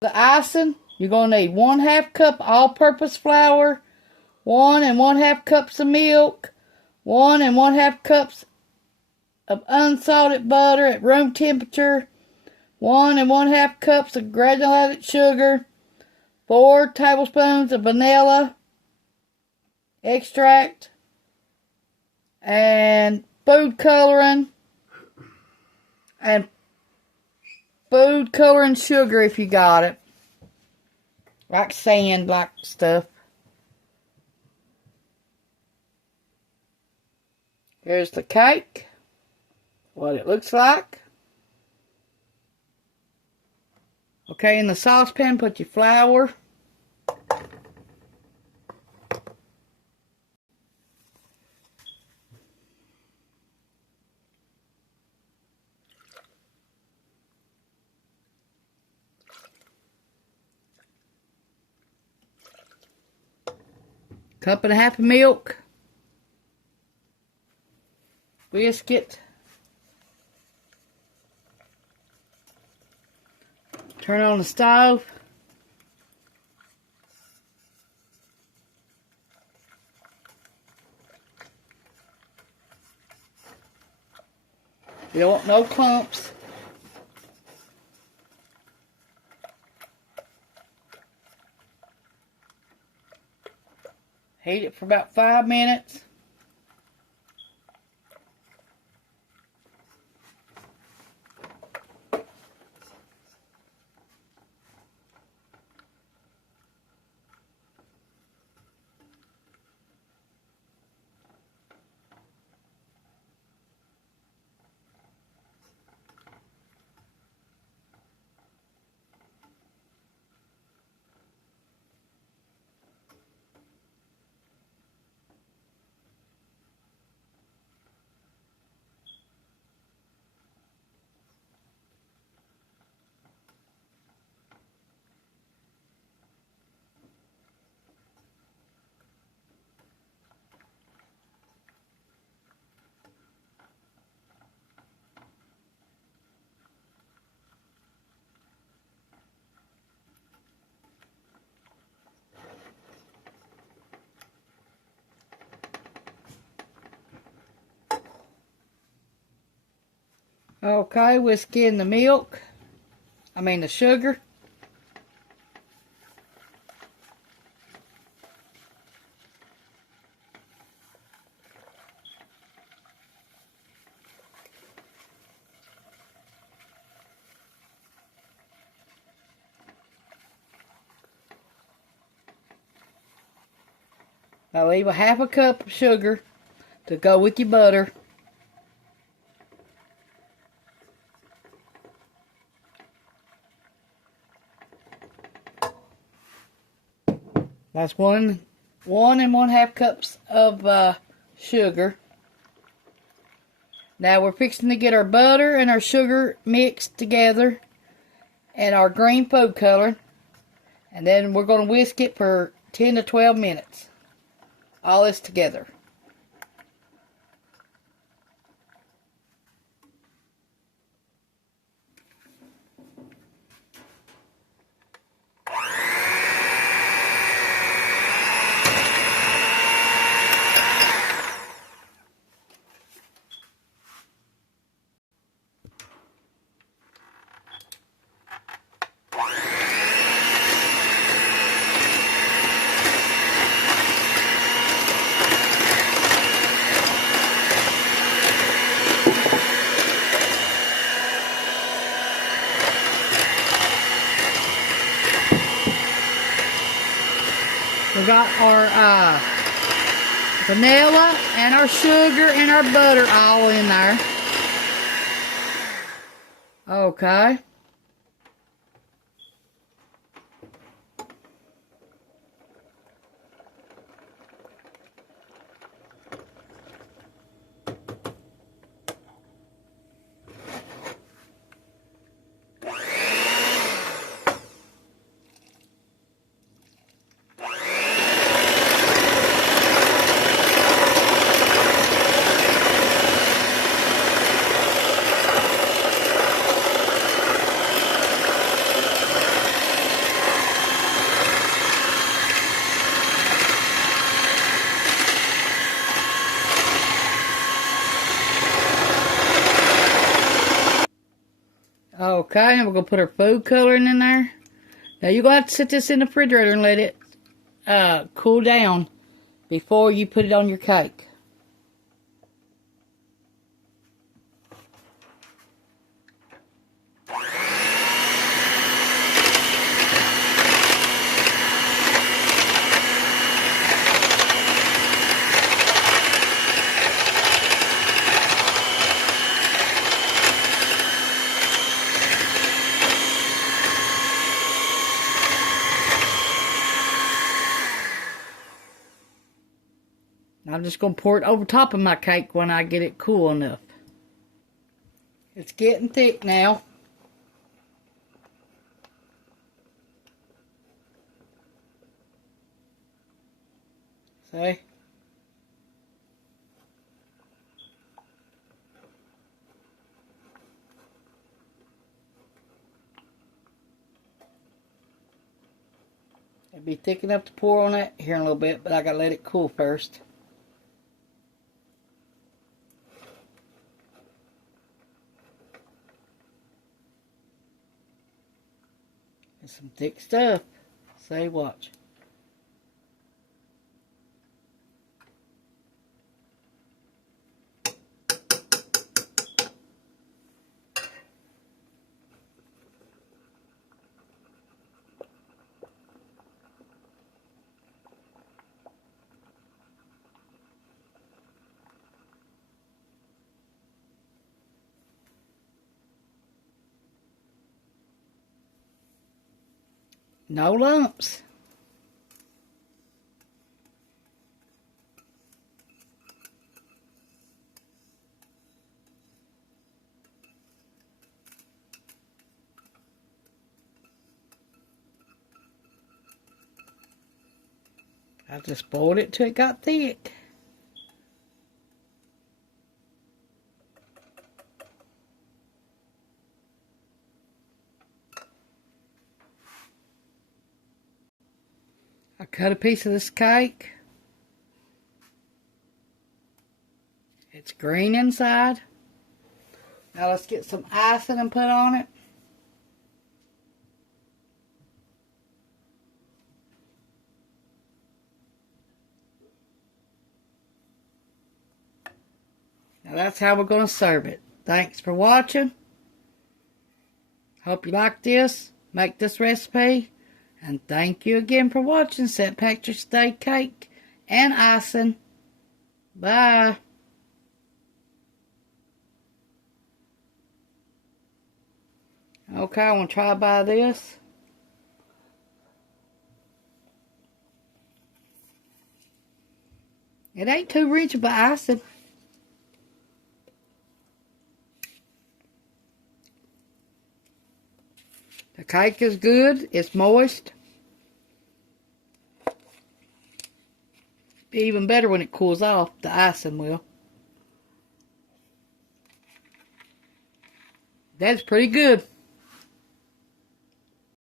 The icing, you're going to need 1/2 cup all-purpose flour, 1 1/2 cups of milk, 1 1/2 cups of unsalted butter at room temperature, 1 1/2 cups of granulated sugar, 4 tablespoons of vanilla extract, and food coloring sugar if you got it. Like sand, like stuff. Here's the cake. What it looks like. Okay, in the saucepan, put your flour. Cup and a half of milk. Whisk it. Turn on the stove. You don't want no clumps. Heat it for about 5 minutes. Okay, whisk in the milk. The sugar. Now leave a 1/2 cup of sugar to go with your butter. That's 1 1/2 cups of sugar. Now we're fixing to get our butter and our sugar mixed together and our green food coloring. And then we're going to whisk it for 10 to 12 minutes. All this together. We got our vanilla and our sugar and our butter all in there. Okay. Okay, and we're going to put our food coloring in there. Now you're going to have to set this in the refrigerator and let it cool down before you put it on your cake. I'm just going to pour it over top of my cake when I get it cool enough. It's getting thick now. See? It'll be thick enough to pour on it here in a little bit, but I got to let it cool first. It's some thick stuff. Say, watch. No lumps. I just boiled it till it got thick. I cut a piece of this cake. It's green inside. Now let's get some icing and put on it. Now that's how we're going to serve it. Thanks for watching. Hope you like this. Make this recipe. And thank you again for watching St. Patrick's Day Cake and Icing. Bye. Okay, I want to try by this. It ain't too rich of an icing. The cake is good. It's moist. Be even better when it cools off. The icing will. That's pretty good.